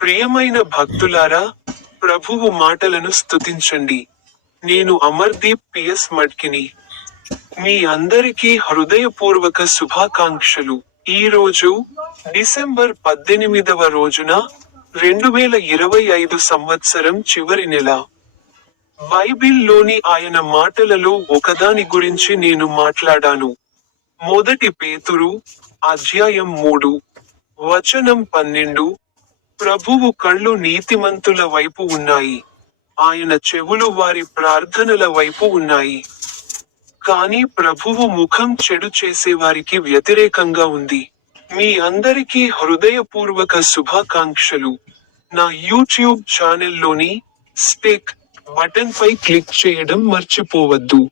ప్రియమైన భక్తులారా, ప్రభువు మాటలను స్తుతించండి. నేను అమర్దీప్ పిఎస్ మడ్కిని. మీ అందరికీ హృదయపూర్వక శుభాకాంక్షలు. ఈ రోజు, డిసెంబర్ 18వ రోజున, 2025 సంవత్సరం చివరి నెల. బైబిల్లోని ఆయన మాటలలో ఒకదాని గురించి నేను మాట్లాడాను. మొదటి పేతురు, అధ్యాయం 3, వచనం 12. ప్రభువు కళ్ళు నీతిమంతుల వైపు ఉన్నాయి. ఆయన చెవులు వారి ప్రార్థనల వైపు ఉన్నాయి. కానీ ప్రభువు ముఖం చెడు చేసేవారికి వ్యతిరేకంగా ఉంది. మీ అందరికీ హృదయపూర్వక శుభాకాంక్షలు. నా యూట్యూబ్ ఛానల్లోని స్పీక్ బటన్ పై క్లిక్ చేయడం మర్చిపోవద్దు.